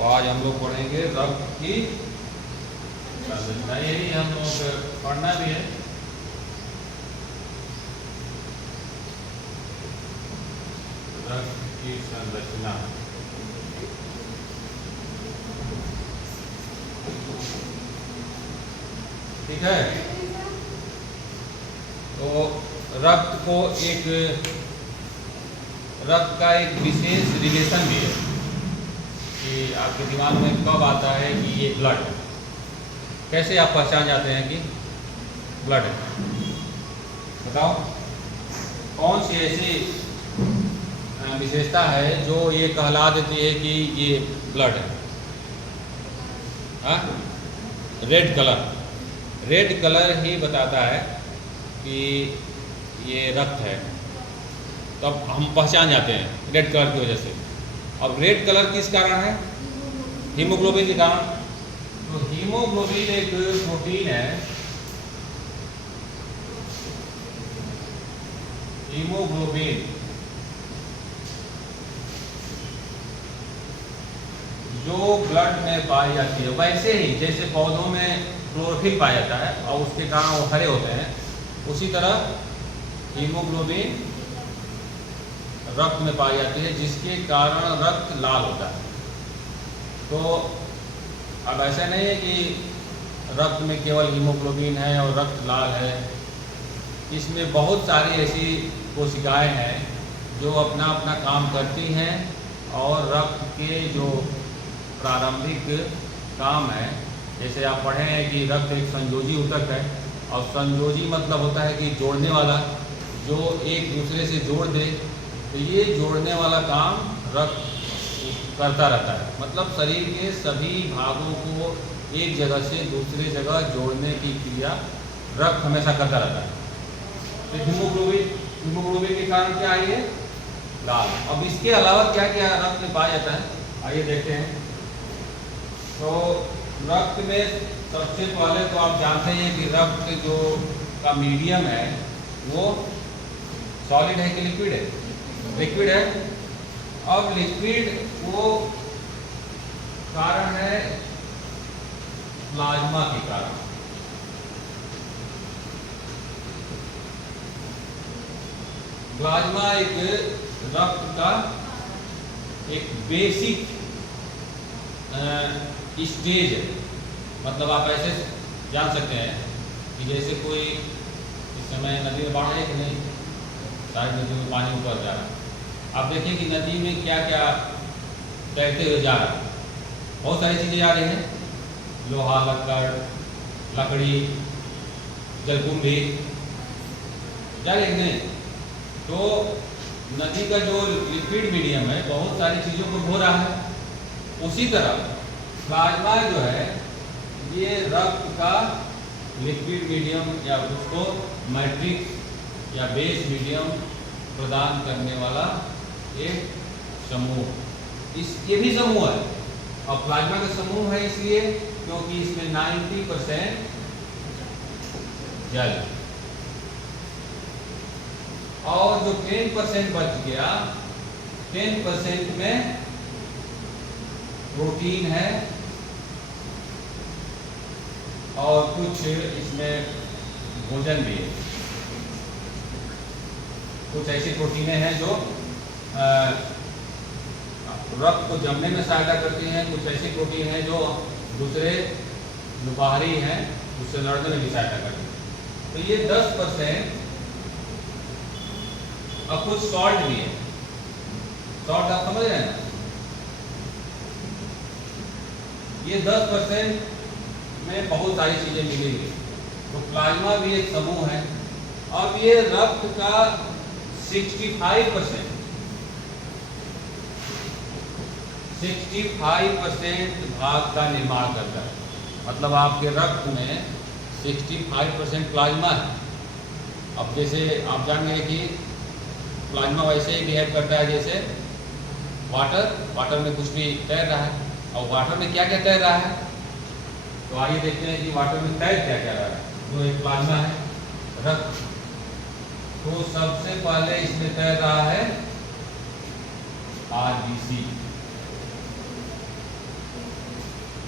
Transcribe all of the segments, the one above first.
तो आज हम लोग पढ़ेंगे रक्त की संरचना, यही हम लोग पढ़ना भी है। रक्त की संरचना, ठीक है। तो रक्त का एक विशेष रिलेशन भी है कि आपके दिमाग में कब आता है कि ये ब्लड है, कैसे आप पहचान जाते हैं कि ब्लड है। बताओ कौन सी ऐसी विशेषता है जो ये कहला देती है कि ये ब्लड है। रेड कलर ही बताता है कि ये रक्त है, तब हम पहचान जाते हैं रेड कलर की वजह से। अब रेड कलर किस कारण है? हीमोग्लोबिन के कारण। तो हीमोग्लोबिन एक प्रोटीन है, हीमोग्लोबिन जो ब्लड में पाई जाती है। वैसे ही जैसे पौधों में क्लोरोफिल पाया जाता है और उसके कारण वो हरे होते हैं, उसी तरह हीमोग्लोबिन रक्त में पाई जाती है, जिसके कारण रक्त लाल होता है। तो अब ऐसा नहीं है कि रक्त में केवल हीमोग्लोबिन है और रक्त लाल है। इसमें बहुत सारी ऐसी कोशिकाएं हैं जो अपना अपना काम करती हैं और रक्त के जो प्रारंभिक काम है, जैसे आप पढ़े हैं कि रक्त एक संयोजी ऊतक है, और संयोजी मतलब होता है कि जोड़ने वाला, जो एक दूसरे से जोड़ दे। तो ये जोड़ने वाला काम रक्त करता रहता है, मतलब शरीर के सभी भागों को एक जगह से दूसरी जगह जोड़ने की क्रिया रक्त हमेशा करता रहता है। तो हीमोग्लोबिन के कारण क्या है? ये लाल। अब इसके अलावा क्या क्या रक्त में पाया जाता है, आइए देखते हैं। तो रक्त में सबसे पहले तो आप जानते हैं कि रक्त जो का मीडियम है वो सॉलिड है कि लिक्विड है? लिक्विड है। अब लिक्विड वो कारण है प्लाज्मा के कारण। प्लाज्मा एक रक्त का एक बेसिक स्टेज है। मतलब आप ऐसे जान सकते हैं कि जैसे कोई इस समय नदी में बाढ़ है कि नहीं, शायद नदी में पानी ऊपर जा रहा है। आप देखिए कि नदी में क्या क्या तैरते हुए जा रहा है। बहुत सारी चीज़ें आ रही हैं, लोहा, लकड़ी, जलकुंभी जा रही है। तो नदी का जो लिक्विड मीडियम है बहुत सारी चीज़ों को धो रहा है। उसी तरह प्लाज्मा जो है ये रक्त का लिक्विड मीडियम या उसको मैट्रिक्स या बेस मीडियम प्रदान करने वाला एक समूह, ये भी समूह है। और प्लाज्मा का समूह है इसलिए क्योंकि इसमें 90% जल और जो 10% बच गया, 10% में प्रोटीन है और कुछ इसमें भोजन भी है। कुछ ऐसी प्रोटीनें हैं जो रक्त को जमने में सहायता करती हैं, कुछ ऐसी प्रोटीन है जो दूसरे जो बाहरी हैं उससे लड़ने में भी सहायता करती है। तो ये 10%। अब कुछ सॉल्ट भी है। सॉल्ट आप समझ रहे हैं ना? ये 10% में बहुत सारी चीजें मिलेंगी। तो प्लाज्मा भी एक समूह है। अब ये रक्त का 65% भाग का निर्माण करता है। मतलब आपके रक्त में 65% प्लाज्मा है। अब जैसे आप जान गए कि प्लाज्मा वैसे ही बिहेव करता है जैसे वाटर में कुछ भी तैर रहा है। और वाटर में क्या क्या तैर रहा है, तो आइए देखते हैं कि वाटर में तैर क्या क्या रहा है। जो एक प्लाज्मा है रक्त, तो सबसे पहले इसमें तैर रहा है आरबीसी।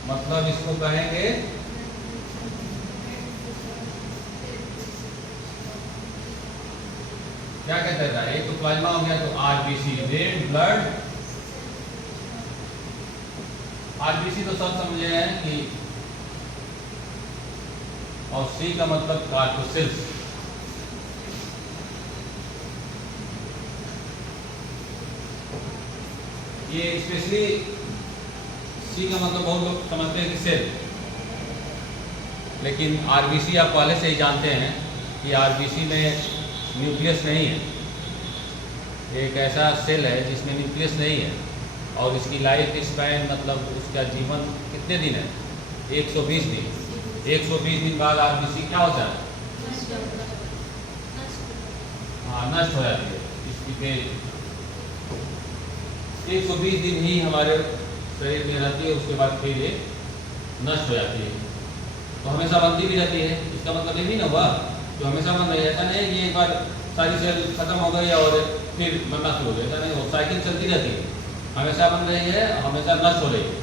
मतलब इसको कहेंगे क्या कहते हैं, एक तो प्लाज्मा हो गया, तो आरबीसी रेड ब्लड। आरबीसी तो सब समझे हैं कि, और सी का मतलब कार्टोसिल्स। ये स्पेशली सी का मतलब बहुत लोग समझते हैं कि सेल, लेकिन आरबीसी आप पहले से ही जानते हैं कि आरबीसी में न्यूक्लियस नहीं है। एक ऐसा सेल है जिसमें न्यूक्लियस नहीं है, और इसकी लाइफ स्पैन मतलब उसका जीवन कितने दिन है, 120 दिन। 120 दिन बाद आरबीसी क्या होता है, हाँ नष्ट हो जाती है। इसकी पे 120 दिन ही हमारे शरीर में रहती है, उसके बाद फिर ये नष्ट हो जाती है। तो हमेशा बनती भी रहती है, इसका मतलब ये भी ना हुआ जो हमेशा बन रही है। ऐसा नहीं कि एक बार सारी सेल खत्म हो गई और फिर बनना शुरू हो गया, ऐसा नहीं हो, साइकिल चलती रहती है, हमेशा बन रही है, हमेशा नष्ट हो रही है।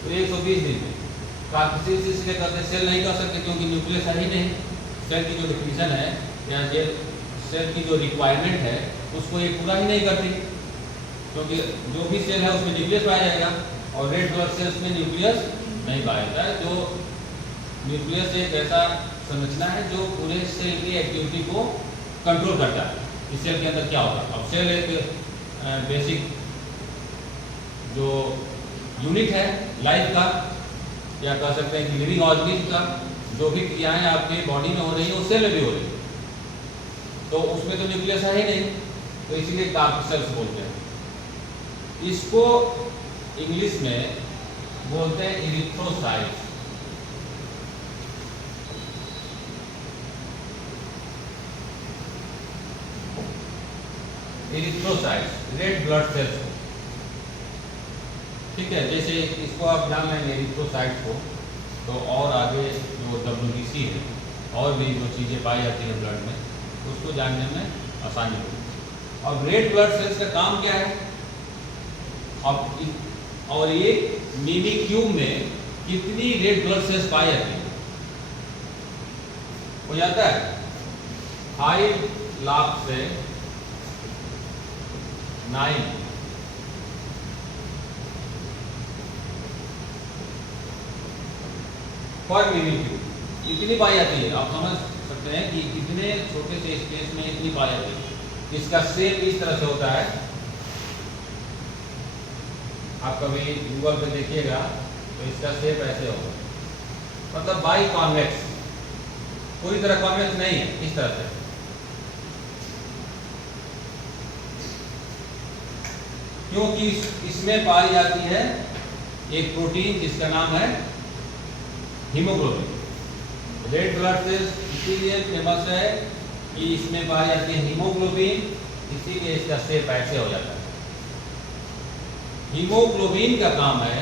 तो 120 दिन में कार्टोसिस इसलिए करते, सेल नहीं कर सकते क्योंकि न्यूक्लियस है ही नहीं। सेल की जो डिफिनीशन है या सेल की जो रिक्वायरमेंट है उसको ये पूरा ही नहीं करती, क्योंकि जो भी सेल है उसमें न्यूक्लियस पाया जाएगा, और रेड ब्लड सेल्स में न्यूक्लियस नहीं पाया जाता है। जो न्यूक्लियस एक ऐसा संरचना है जो पूरे सेल की एक्टिविटी को कंट्रोल करता है इस सेल के अंदर क्या होता है। अब सेल एक बेसिक जो यूनिट है लाइफ का, या कह सकते हैं कि लिविंग ऑर्गेनिज्म का, जो भी क्रियाएं आपके बॉडी में हो रही है उस सेल में भी हो रही है, तो उसमें तो न्यूक्लियस है ही नहीं, तो इसीलिए कार्टोसेल्स बोलते हैं। इसको इंग्लिश में बोलते हैं erythrocytes. Erythrocytes red blood cells को, ठीक है। जैसे इसको आप जान लेंगे इरिथ्रोसाइट्स को, तो और आगे जो WBC है और भी जो चीज़ें पाई जाती है ब्लड में उसको जानने में आसानी होगी। अब रेड ब्लड सेल्स का काम क्या है, अब और ये मिनी क्यूब में कितनी रेड ब्लड सेल्स पाई जाती है, हो जाता है 5 लाख से 9 पर मिनी क्यूब इतनी पाई जाती है। आप समझ सकते हैं कि कितने छोटे से स्पेस में इतनी पाई जाती है। इसका शेप इस तरह से होता है, आप कभी गूगल पे देखिएगा तो इसका शेप ऐसे होगा, मतलब बाई कॉन्वेक्स, पूरी तरह कॉन्वेक्स नहीं है, इस तरह से। क्योंकि इसमें पाई जाती है एक प्रोटीन जिसका नाम है हीमोग्लोबिन। रेड ब्लड सेल्स इसीलिए फेमस है कि इसमें पाई जाती है हीमोग्लोबिन, इसीलिए इसका शेप ऐसे हो जाता है। हीमोग्लोबिन का काम है,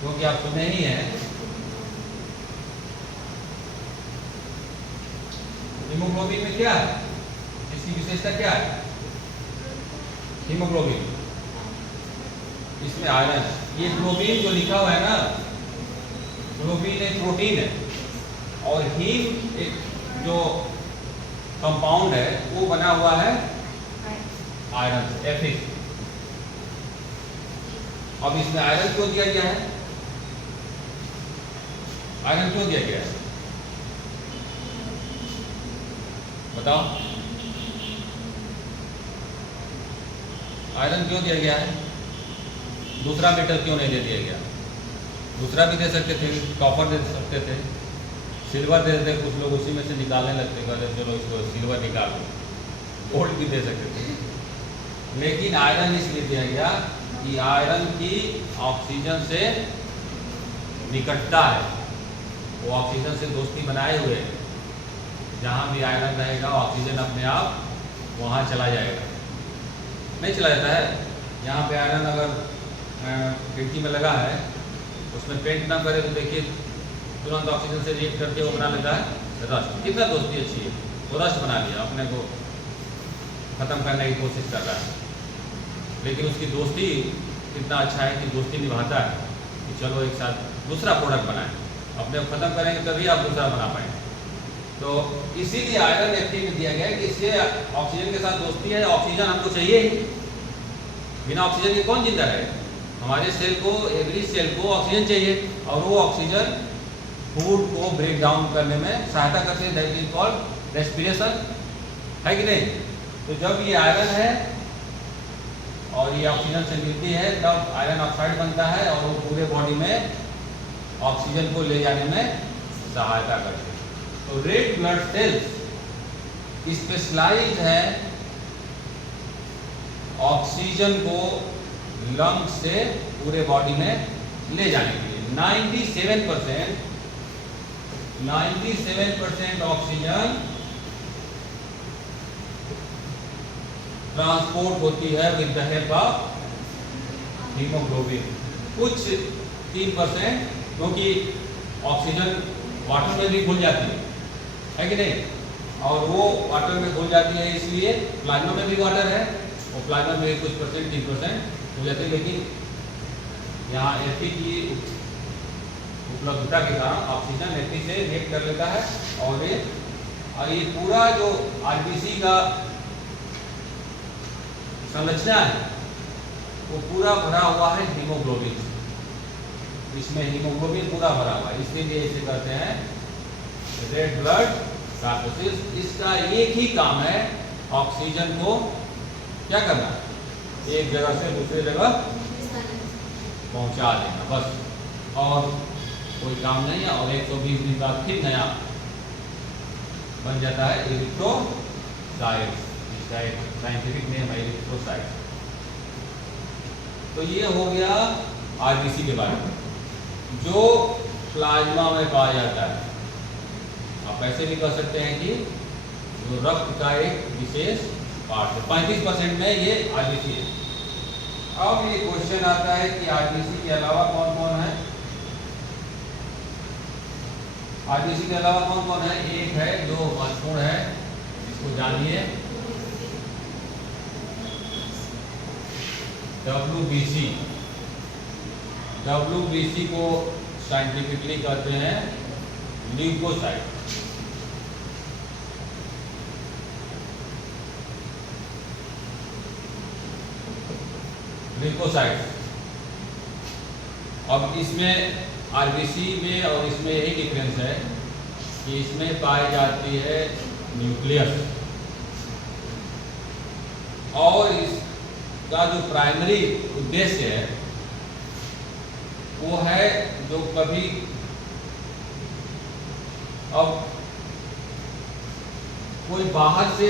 क्योंकि आप सुने ही हैं, हीमोग्लोबिन में क्या है, इसकी विशेषता क्या है, हीमोग्लोबिन इसमें आयरन। ये ग्लोबिन जो लिखा हुआ है ना, ग्लोबिन एक प्रोटीन है, और हीम एक जो कंपाउंड है वो बना हुआ है आयरन से, Fe। अब इसमें आयरन क्यों दिया गया है, आयरन क्यों दिया गया है बताओ, आयरन क्यों दिया गया है, दूसरा मेटल क्यों नहीं दे दिया गया। दूसरा भी दे सकते थे, कॉपर दे सकते थे, सिल्वर दे देते, कुछ लोग उसी में से निकालने लगते, कहते चलो इसको सिल्वर निकाल दो, गोल्ड भी दे सकते थे, लेकिन आयरन इसलिए दिया गया कि आयरन की ऑक्सीजन से निकटता है, वो ऑक्सीजन से दोस्ती बनाए हुए है। जहाँ भी आयरन रहेगा ऑक्सीजन अपने आप वहाँ चला जाएगा, नहीं चला जाता है। यहाँ पे आयरन अगर खिड़की में लगा है, उसमें पेंट ना करे तो देखिए तुरंत ऑक्सीजन से रिएक्ट करके वो बना लेता है रस्ट। कितना दोस्ती अच्छी है, वो रस्ट बना लिया, अपने को ख़त्म करने की कोशिश कर रहा है, लेकिन उसकी दोस्ती कितना अच्छा है कि दोस्ती निभाता है। कि चलो एक साथ दूसरा प्रोडक्ट बनाएं, अपने को ख़त्म करेंगे तभी आप दूसरा बना पाएंगे। तो इसीलिए आयरन Fe में दिया गया है कि इससे ऑक्सीजन के साथ दोस्ती है, ऑक्सीजन हमको चाहिए ही, बिना ऑक्सीजन के कौन जिंदा रहेगा। हमारे सेल को, एवरी सेल को ऑक्सीजन चाहिए और वो ऑक्सीजन फूड को ब्रेक डाउन करने में सहायता करते हैं, दैट इज कॉल्ड रेस्पिरेशन, है कि नहीं। तो जब ये आयरन है और ये ऑक्सीजन से मिलती है तब आयरन ऑक्साइड बनता है और वो पूरे बॉडी में ऑक्सीजन को ले जाने में सहायता करते हैं। तो रेड ब्लड सेल्स स्पेशलाइज्ड है ऑक्सीजन को लंग्स से पूरे बॉडी में ले जाने के लिए। 97% ऑक्सीजन ट्रांसपोर्ट होती है with the help of haemoglobin. कुछ 3%, क्योंकि ऑक्सीजन वाटर में भी घुल जाती है कि नहीं, और वो वाटर में घुल जाती है इसलिए प्लाज्मा में भी वाटर है और प्लाज्मा में कुछ परसेंट 3% हो जाते हैं, लेकिन यहाँ Fe की उपलब्धता के कारण ऑक्सीजन Fe से रिएक्ट कर लेता है और ये पूरा जो आरबीसी का संरचना है वो पूरा भरा हुआ है हीमोग्लोबिन। इसमें हीमोग्लोबिन पूरा भरा हुआ है, इसलिए इसे कहते हैं रेड ब्लड सार्कोसिस। इसका एक ही काम है ऑक्सीजन को क्या करना, एक जगह से दूसरी जगह पहुंचा देना, बस, और कोई काम नहीं है। और 120 दिन बाद फिर नया बन जाता है इरिथ्रोसाइट्स, इसका एक साइंटिफिक नेम है इरिथ्रोसाइट्स। तो ये हो गया आरबीसी के बारे में जो प्लाज्मा में पाया जाता है। आप ऐसे भी कह सकते हैं कि जो रक्त का एक विशेष पार्ट है। 35% में ये आरबीसी है। अब ये क्वेश्चन आता है कि आरबीसी के अलावा कौन कौन है। आरबीसी के अलावा कौन कौन है, एक है जो महत्वपूर्ण है, इसको जानिए, WBC। WBC को साइंटिफिकली कहते हैं ल्यूकोसाइट। ल्यूकोसाइट। अब इसमें आरबीसी में और इसमें यही डिफरेंस है कि इसमें पाई जाती है न्यूक्लियस, और इसका जो प्राइमरी उद्देश्य है वो है जो कभी, अब कोई बाहर से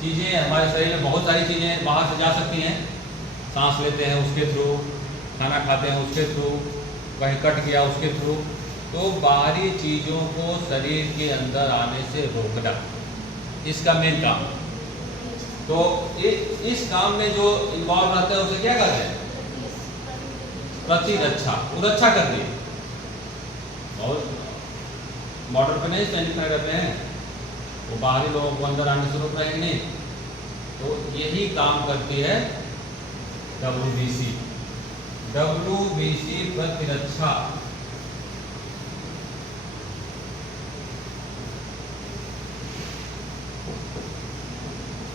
चीज़ें, हमारे शरीर में बहुत सारी चीज़ें बाहर से जा सकती हैं, सांस लेते हैं उसके थ्रू, खाना खाते हैं उसके थ्रू, कहीं कट गया उसके थ्रू। तो बाहरी चीज़ों को शरीर के अंदर आने से रोकना इसका मेन काम। तो इस काम में जो इन्वॉल्व रहता है उसे क्या कहते हैं, प्रतिरक्षा। वो रक्षा करती है, और बॉर्डर पे नहीं सैनिक खड़े रहते हैं, वो बाहरी लोगों को अंदर आने से रोक रहे हैं नहीं। तो यही काम करती है WBC। WBC प्रतिरक्षा।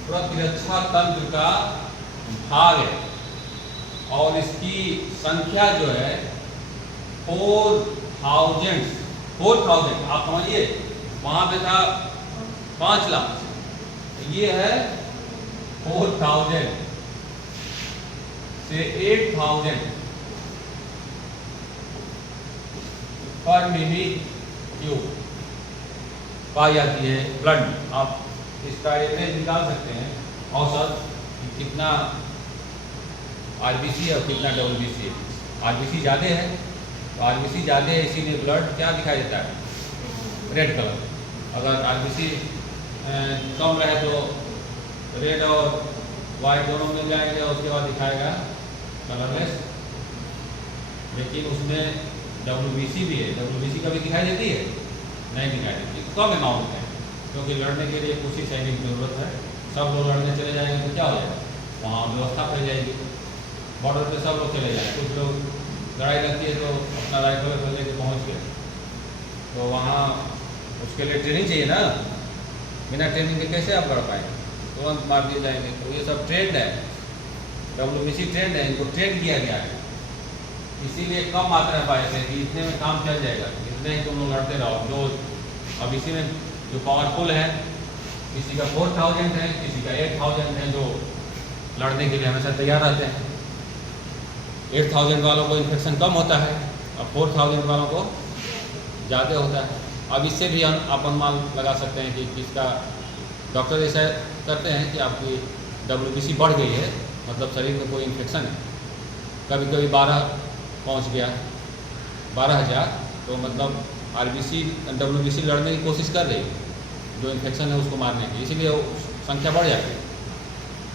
प्रतिरक्षा तंत्र का भाग है और इसकी संख्या जो है 4,000। आप समझिए, वहां पे था 5 लाख, ये है 4,000 से 8,000 पर मिली क्यूब पाई जाती है ब्लड में। आप इसका एवरेज निकाल सकते हैं, औसत कितना आरबीसी है और कितना WBC है। आरबीसी ज़्यादा है, तो आरबीसी ज़्यादा है इसीलिए ब्लड क्या दिखाई देता है, रेड कलर। अगर आरबीसी कम रहे तो रेड और वाइट दोनों मिल जाएंगे, उसके बाद दिखाएगा कलरलेस। लेकिन उसमें WBC भी है, WBC कभी दिखाई देती है, नहीं दिखाई देती, कम अमाउंट है, क्योंकि लड़ने के लिए कुछ ही सैनिक की जरूरत है। सब लोग लड़ने चले जाएंगे तो क्या हो जाएगा, वहाँ व्यवस्था फैल जाएगी, बॉर्डर पे सब लोग चले जाएंगे, कुछ लोग लड़ाई लगती है तो अपना राइफल लेके पहुँच गए, तो वहाँ उसके लिए ट्रेनिंग चाहिए ना, बिना ट्रेनिंग के कैसे आप लड़ पाएंगे, तुरंत मार दिए जाएंगे। तो ये सब ट्रेंड है, WBC ट्रेंड है, इनको ट्रेंड किया गया है, इसीलिए कम मात्रा में पाए थे कि इतने में काम चल जाएगा, इतने ही तुम लोग लड़ते रहो। जो अब इसी में जो पावरफुल है, किसी का 4000 है, किसी का 8000 है, जो लड़ने के लिए हमेशा तैयार रहते हैं। 8000 वालों को इन्फेक्शन कम होता है, अब 4000 वालों को ज़्यादा होता है। अब इससे भी हम आप अनुमान लगा सकते हैं कि किसका, डॉक्टर ऐसा करते हैं कि आपकी WBC बढ़ गई है, मतलब शरीर में कोई इन्फेक्शन है। कभी कभी 12 पहुंच गया, 12,000, तो मतलब WBC लड़ने की कोशिश कर रही है, जो इन्फेक्शन है उसको मारने की, इसीलिए वो संख्या बढ़ जाती है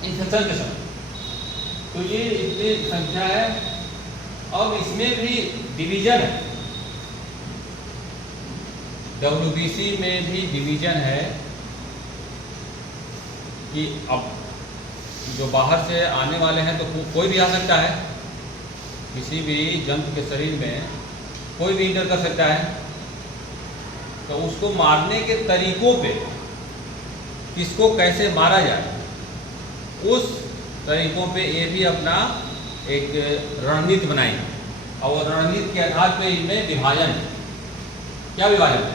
इन्फेक्शन के समय। तो ये इतनी संख्या है। अब इसमें भी डिवीज़न है, WBC में भी डिवीज़न है कि अब जो बाहर से आने वाले हैं तो कोई भी आ सकता है, किसी भी जंतु के शरीर में कोई भी इंटर कर सकता है। तो उसको मारने के तरीकों पे, किसको कैसे मारा जाए, उस तरीकों पे ये भी अपना एक रणनीति बनाई, और वो रणनीति के आधार पे इनमें विभाजन है। क्या विभाजन है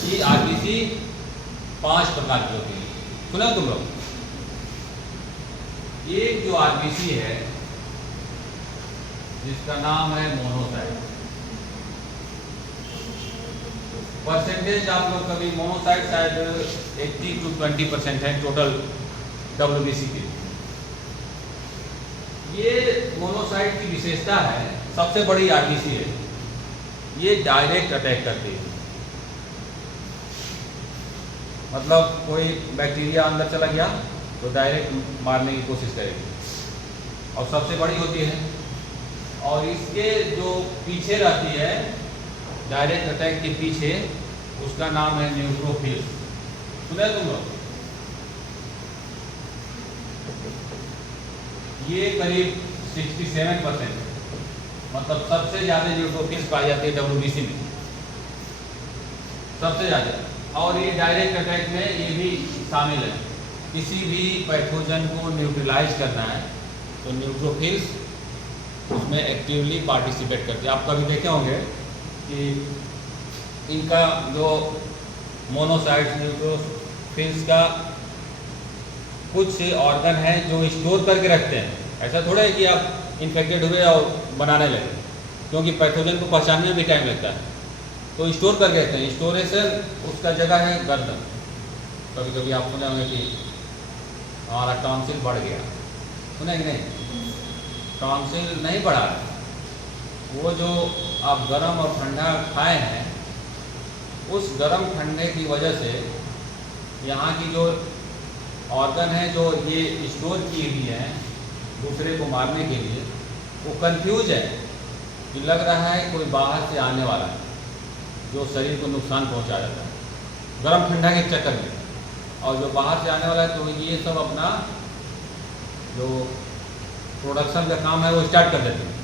कि RBC 5 प्रकार की होती है, सुना तुम लोग? एक जो RBC है जिसका नाम है मोनोसाइट, परसेंटेज आप लोग कभी मोनोसाइट शायद 80 to 20% है टोटल WBC की। ये मोनोसाइट की विशेषता है, सबसे बड़ी RBC है, ये डायरेक्ट अटैक करती है, मतलब कोई बैक्टीरिया अंदर चला गया तो डायरेक्ट मारने की कोशिश करेगी, और सबसे बड़ी होती है। और इसके जो पीछे रहती है, डायरेक्ट अटैक के पीछे, उसका नाम है न्यूट्रोफिल्स, सुना है तुम लोग? ये करीब 67%, मतलब सबसे ज़्यादा न्यूट्रोफिल्स पाई जाती है WBC में, सबसे ज़्यादा। और ये डायरेक्ट अटैक में ये भी शामिल है, किसी भी पैथोजन को न्यूट्रलाइज करना है तो न्यूट्रोफिल्स उसमें एक्टिवली पार्टिसिपेट करते हैं। आप कभी देखे होंगे कि इनका जो मोनोसाइट्स न्यूट्रोफिल्स का कुछ ऑर्गन है जो स्टोर करके रखते हैं। ऐसा थोड़ा है कि आप इन्फेक्टेड हुए और बनाने लगे, क्योंकि पैथोजन को पहचानने में भी टाइम लगता है, तो स्टोर करके रखते हैं। स्टोरेशन उसका जगह है गर्दन। कभी कभी आप सुने होंगे कि हमारा टॉन्सिल बढ़ गया, सुने कि नहीं? टॉन्सिल नहीं बढ़ा है, वो जो आप गर्म और ठंडा खाए हैं, उस गर्म ठंडे की वजह से यहाँ की जो ऑर्गन है जो ये स्टोर की हुई है दूसरे को मारने के लिए, वो कंफ्यूज है कि लग रहा है कोई बाहर से आने वाला है जो शरीर को नुकसान पहुंचा जाता है गर्म ठंडा के चक्कर में, और जो बाहर से आने वाला है तो ये सब अपना जो प्रोडक्शन का काम है वो स्टार्ट कर देते हैं,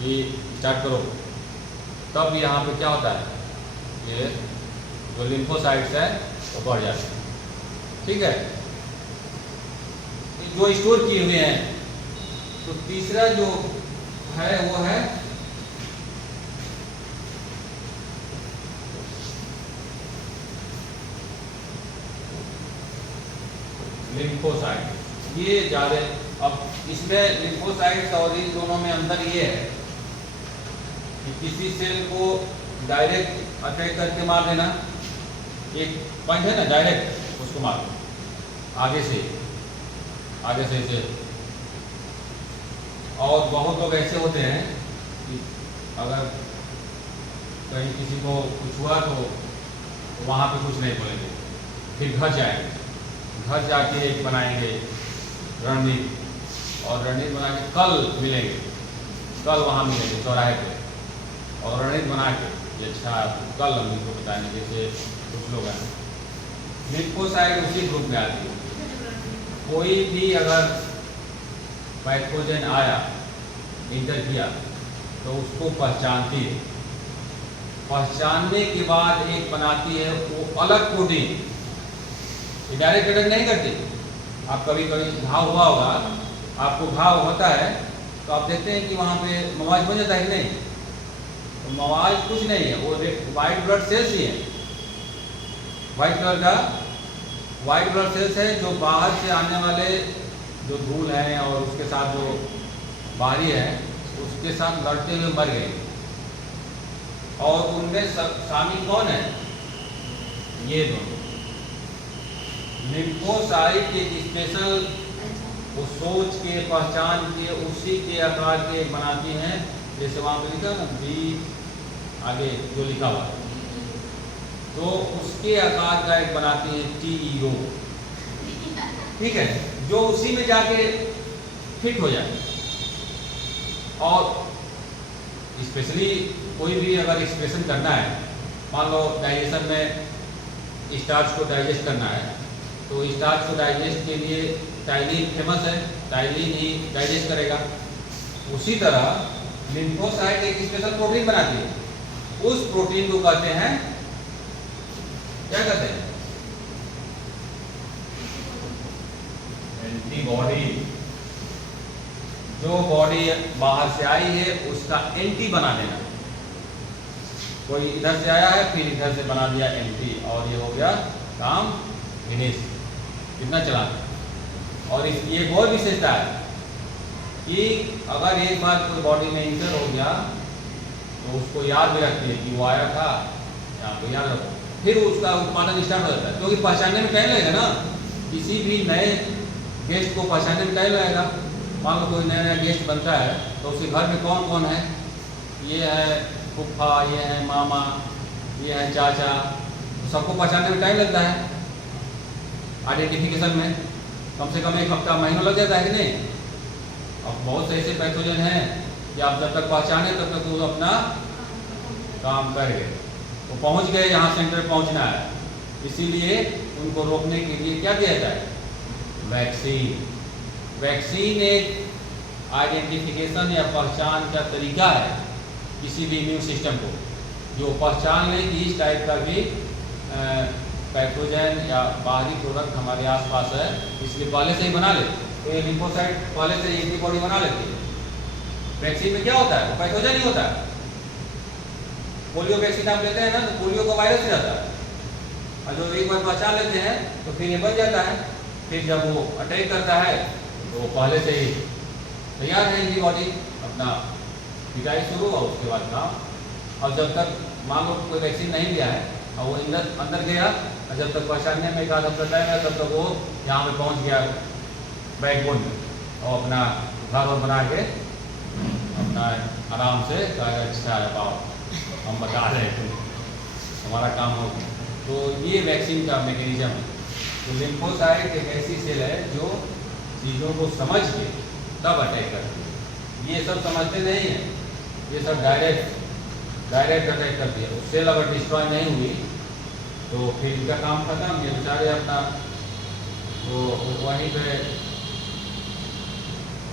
ये स्टार्ट करो। तब यहाँ पे क्या होता है, ये जो लिम्फोसाइट्स है वो बढ़ जाते हैं, ठीक है, जो स्टोर किए हुए हैं। तो तीसरा जो है वो है लिम्फोसाइट। ये ज़्यादा, अब इसमें लिम्फोसाइट्स और इन दोनों में अंतर ये है कि किसी सेल को डायरेक्ट अटैक करके मार देना, एक पॉइंट है ना, डायरेक्ट उसको मार दो आगे से ऐसे। और बहुत लोग ऐसे होते हैं कि अगर कहीं किसी को कुछ हुआ तो वहाँ पे कुछ नहीं बोलेंगे, फिर घर जाएंगे, घर जाके एक बनाएंगे रणनीति, और रणनीति बना के कल मिलेंगे, कल वहाँ मिलेंगे चौराहे पे, और रणनीति बना के अच्छा कल हम इनको बताएंगे। जैसे कुछ लोग हैं, लिम्फोसाइट उसी ग्रुप में आती है। कोई भी अगर पैथोजन आया, इंटर किया, तो उसको पहचानती है। पहचानने के बाद एक बनाती है वो अलग प्रोटीन, ये डायरेक्ट अटैक नहीं करती। आप कभी कभी घाव हुआ होगा, आपको घाव होता है तो आप देखते हैं कि वहाँ पे मवाज बन जाता है कि नहीं? तो मवाज कुछ नहीं है, वो वाइट ब्लड सेल्स ही है। वाइट कलर का वाइट ब्लड सेल्स है जो बाहर से आने वाले जो धूल हैं और उसके साथ जो बाहरी है उसके साथ लड़ते हुए मर गए। और उनमें शामिल कौन है? ये दोनों। लिम्फोसाइट एक स्पेशल, वो सोच के पहचान के उसी के आकार के बनाती हैं, जैसे वहाँ पे लिखा ना बी आगे जो लिखा हुआ है, तो उसके आकार का एक बनाती है TEO, ठीक है, जो उसी में जाके फिट हो जाए। और स्पेशली कोई भी अगर एक्सप्रेशन करना है, मान लो डाइजेशन में स्टार्च को डाइजेस्ट करना है, तो स्टार्च को डाइजेस्ट के लिए टाइलिन फेमस है, टाइलिन ही डाइजेस्ट करेगा। उसी तरह लिम्फोसाइट एक स्पेशल प्रोटीन बनाती है, उस प्रोटीन को कहते हैं, क्या कहते हैं? एंटीबॉडी। जो बॉडी बाहर से आई है उसका एंटी बना देना। कोई इधर से आया है फिर इधर से बना दिया एंटी, और ये हो गया काम फिनिश। कितना चला। और इसकी एक और विशेषता है कि अगर एक बार कोई बॉडी में इंजर हो गया तो उसको याद भी रखती है कि वो आया था, यहाँ को याद रखो, फिर उसका उत्पादन स्टार्ट हो जाता है। क्योंकि पहचानने में टाइम लगेगा ना, किसी भी नए गेस्ट को पहचानने में टाइम लगेगा। मान लो कोई नया नया गेस्ट बनता है तो उसके घर में कौन कौन है, ये है फूफा, ये है मामा, ये है चाचा, तो सबको पहचानने में टाइम लगता है। आइडेंटिफिकेशन में कम से कम एक हफ्ता महीना लग जाता है कि नहीं। अब बहुत से ऐसे पैथोजन हैं कि आप जब तक पहचाने तब तक वो अपना काम कर गए, वो पहुंच गए यहाँ सेंटर पहुंचना है। इसीलिए उनको रोकने के लिए क्या किया जाए? वैक्सीन। वैक्सीन एक आइडेंटिफिकेशन या पहचान का तरीका है किसी भी इम्यून सिस्टम को, जो पहचान ले कि इस टाइप का भी पैथोजन या बाहरी प्रोडक्ट हमारे आसपास है, इसलिए पहले से ही बना ले। तो ये लिम्फोसाइट पहले से एंटीबॉडी बना लेती है। वैक्सीन में क्या होता है? वो पैथोजन ही होता है। पोलियो वैक्सीन आप लेते हैं ना, तो पोलियो का वायरस ही रहता है, और जो एक बार पहचान लेते हैं तो फिर ये बच जाता है। फिर जब वो अटैक करता है तो वो पहले से ही तैयार है एंटीबॉडी, अपना पिटाई शुरू और उसके बाद काम। और जब तक मान लो कोई वैक्सीन नहीं लिया है और वो अंदर गया, और जब तक पहचानने में एक आध हफ्ता टाइम है तब तक वो यहाँ पे पहुँच गया बैकबोन में, और अपना घर और बना के अपना आराम से कहेगा अच्छा है बाबा हम बता रहे थे, हमारा काम हो गया। तो ये वैक्सीन का मैकेनिज्म है। तो लिम्फोसाइट एक ऐसी सेल है जो चीज़ों को समझ के तब अटैक करती है। ये सब समझते नहीं है, ये सब डायरेक्ट अटैक करती है। सेल अगर डिस्ट्रॉय नहीं हुई तो फिर इनका काम खत्म। ये बेचारे अपना तो वहीं पे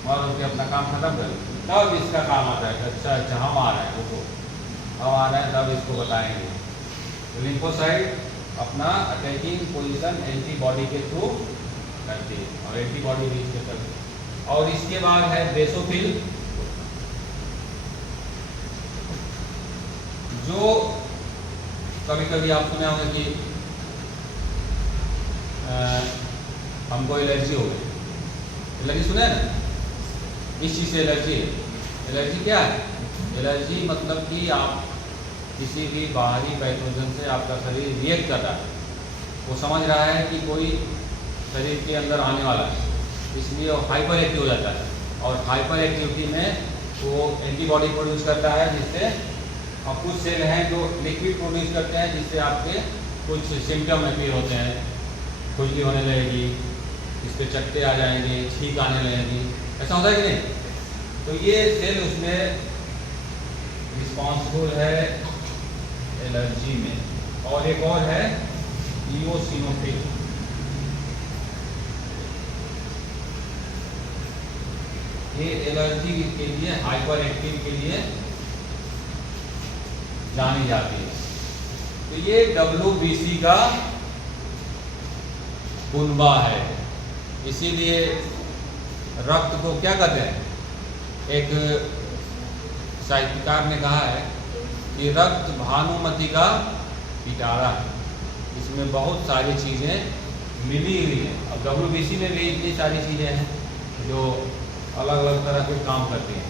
और के अपना काम खत्म कर, तब इसका काम आता है। अच्छा हम आ रहे हैं, वो हम आ रहे हैं, तब इसको बताएंगे। तो लिम्फोसाइट अपना अटैकिंग पोजीशन एंटीबॉडी के थ्रू करती है, और एंटीबॉडी भी इसके तरफ। और इसके बाद है बेसोफिल, जो कभी कभी आप सुने होंगे कि हमको एलर्जी हो गई। एलर्जी सुने ना, इस चीज़ से एलर्जी है। एलर्जी क्या है? एलर्जी मतलब कि आप किसी भी बाहरी पैथोजन से आपका शरीर रिएक्ट कर रहा है, वो समझ रहा है कि कोई शरीर के अंदर आने वाला है, इसलिए वो हाइपर एक्टिव हो जाता है। और हाइपर एक्टिविटी में वो एंटीबॉडी प्रोड्यूस करता है, जिससे और कुछ सेल हैं जो लिक्विड प्रोड्यूस करते हैं, जिससे आपके कुछ सिम्टम अपीयर होते हैं। खुजली होने लगेगी, इस पर चट्टे आ जाएंगे, छींक आने लगेगी, ऐसा होता है कि नहीं? तो ये सेल उसमें रिस्पॉन्सिबल है एलर्जी में। और एक और है इओसिनोफिल। ये एलर्जी के लिए, हाइपर एक्टिव के लिए जानी जाती है। तो ये WBC का कुनबा है। इसीलिए रक्त को क्या कहते हैं, एक साहित्यकार ने कहा है कि रक्त भानुमति का पिटारा है, इसमें बहुत सारी चीज़ें मिली हुई हैं। अब WBC में भी इतनी सारी चीज़ें हैं जो अलग अलग तरह के काम करती हैं,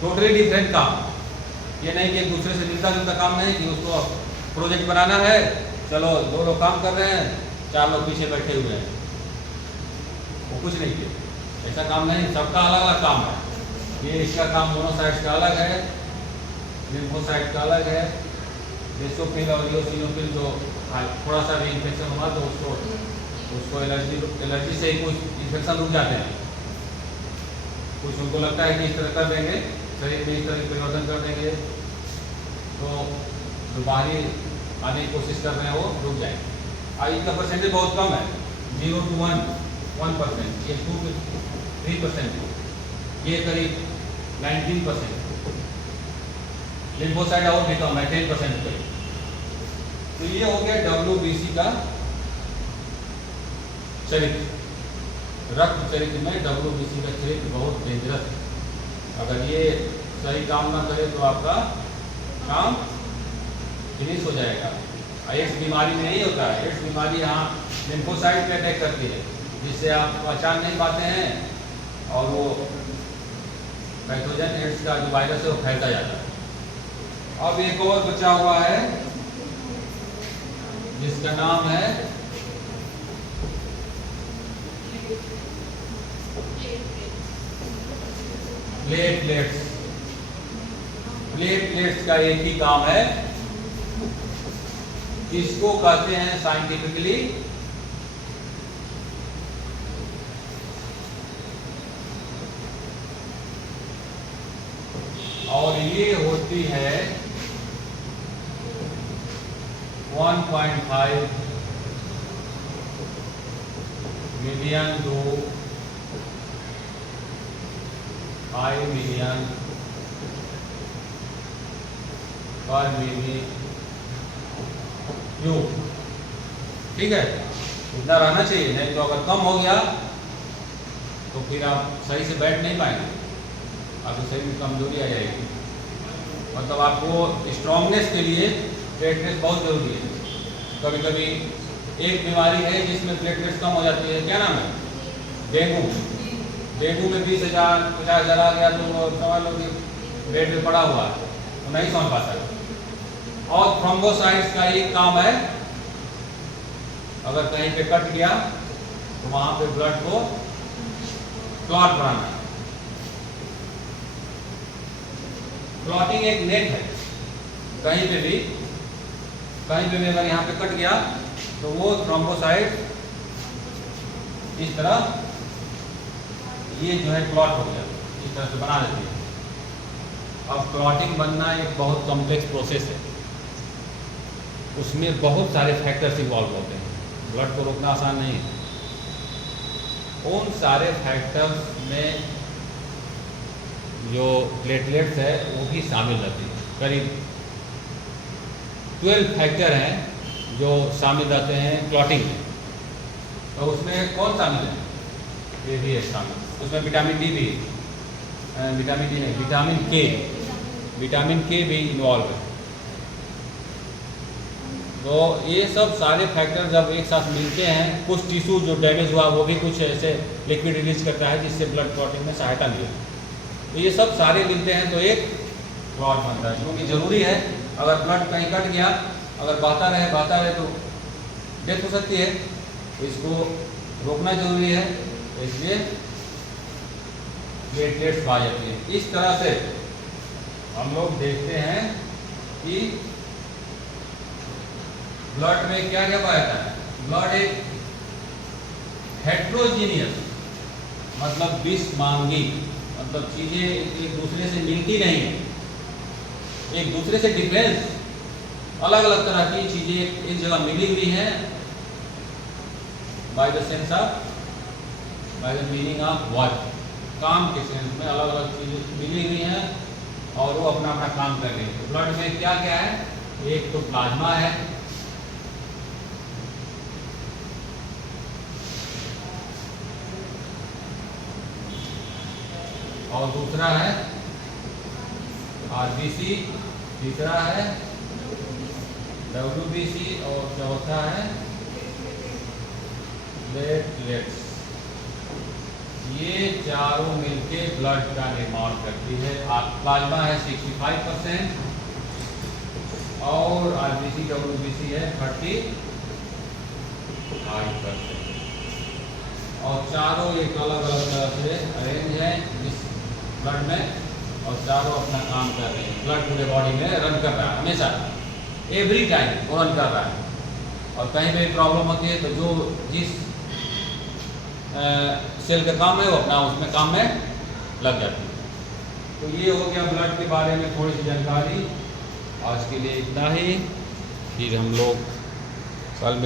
टोटली डिफरेंट काम। ये नहीं कि एक दूसरे से मिलता जुलता काम नहीं कि उसको प्रोजेक्ट बनाना है, चलो 2 लोग काम कर रहे हैं, 4 लोग पीछे बैठे हुए हैं, वो कुछ नहीं किया, ऐसा काम नहीं। सबका अलग अलग काम है। ये इसका काम मोनोसाइट्स का अलग है, लिम्फोसाइट का अलग है, बेसोफिल और इओसिनोफिल जो थोड़ा सा भी इन्फेक्शन हुआ तो उसको एलर्जी से ही कुछ इन्फेक्शन रुक जाते हैं, कुछ उनको लगता है कि इस तरह कर देंगे, शरीर में इस तरह परिवर्तन कर देंगे तो जो बाहरी आने की कोशिश कर रहे हैं वो रुक जाएंगे। और इनका परसेंटेज बहुत कम है, 0 to 1%, ये 2 to 3%, ये करीब 19%। लिम्फोसाइट और भी कम है, 10% करीब। तो ये हो गया WBC का चरित्र। रक्त चरित्र में WBC का चरित्र बहुत डेंजरस है। अगर ये सही काम ना करे तो आपका काम फिनिश हो जाएगा। एड्स बीमारी में नहीं होता है, एड्स बीमारी यहाँ लिम्फोसाइट पे अटैक करती है, जिससे आप पहचान नहीं पाते हैं और वो पैथोजन एड्स का जो वायरस है वो फैलता जाता है। अब एक और बचा हुआ है जिसका नाम है प्लेटलेट्स। प्लेटलेट्स का एक ही काम है, इसको कहते हैं साइंटिफिकली और ये होती है 1.5 मिलियन टू 5 मिलियन पर मिली क्यूब। ठीक है, इतना रहना चाहिए, नहीं तो अगर कम हो गया तो फिर आप सही से बैठ नहीं पाएंगे, आपके शरीर में कमजोरी आ जाएगी। मतलब आपको स्ट्रॉन्गनेस के लिए प्लेटलेट्स बहुत ज़रूरी है। कभी कभी एक बीमारी है जिसमें प्लेटलेट्स कम हो जाती है, क्या नाम है, डेंगू में 20,000 50,000 आ गया तो समझ लो कि बेड में पड़ा हुआ है, वो नहीं समझ पाता है। और थ्रोम्बोसाइट्स का एक काम है, अगर कहीं पे कट गया तो वहां पे ब्लड को क्लॉट बनाना। क्लॉटिंग एक नेट है, कहीं पे भी अगर यहाँ पे कट गया तो वो थ्रोम्बोसाइट इस तरह ये जो है क्लॉट हो गया, इस तरह से बना देती है। अब क्लॉटिंग बनना एक बहुत कॉम्प्लेक्स प्रोसेस है, उसमें बहुत सारे फैक्टर्स इन्वॉल्व होते हैं, ब्लड को रोकना आसान नहीं है। उन सारे फैक्टर्स में जो प्लेटलेट्स है वो भी शामिल रहती है। करीब 12 फैक्टर हैं जो शामिल रहते हैं क्लॉटिंग में। तो उसमें कौन शामिल है, ये भी है शामिल। उसमें विटामिन डी भी, विटामिन डी नहीं, विटामिन के भी इन्वॉल्व है। तो ये सब सारे फैक्टर जब एक साथ मिलते हैं, कुछ टिश्यू जो डैमेज हुआ वो भी कुछ ऐसे लिक्विड रिलीज करता है जिससे ब्लड क्लॉटिंग में सहायता मिले। तो ये सब सारे मिलते हैं तो एक क्लॉट बनता है, क्योंकि ज़रूरी है अगर ब्लड कहीं कट गया, अगर बहता रहे तो डेथ हो सकती है, तो इसको रोकना जरूरी है, इसलिए प्लेटलेट्स आ जाती है। इस तरह से हम लोग देखते हैं कि ब्लड में क्या क्या पाया जाता है। ब्लड एक हेट्रोजीनियस मतलब विषमांगी, मतलब चीजें एक दूसरे से मिलती नहीं है, एक दूसरे से डिफरेंस, अलग अलग तरह की चीजें एक जगह मिली हुई हैं by the sense of, by the meaning of work, काम के सेंस में अलग अलग चीजें मिली हुई हैं और और वो अपना अपना काम कर रही है। तो ब्लड में क्या क्या है, एक तो प्लाज्मा है, और दूसरा है आरबीसी, तीसरा है डब्ल्यूबीसी और चौथा है प्लेटलेट्स। ये चारों मिलके ब्लड का निर्माण करती है। प्लाज्मा है 65% और आरबीसी डब्ल्यूबीसी है 35%। और चारों एक अलग अलग तरह से अरेंज है इस ब्लड में, और चारों अपना काम कर रहे हैं। ब्लड पूरे बॉडी में रन कर रहा है, हमेशा एवरी टाइम वो रन कर रहा है। और कहीं भी प्रॉब्लम होती है तो जो जिस सेल का काम है वो अपना उसमें काम में लग जाती है। तो ये हो गया ब्लड के बारे में थोड़ी सी जानकारी। आज के लिए इतना ही, फिर हम लोग कल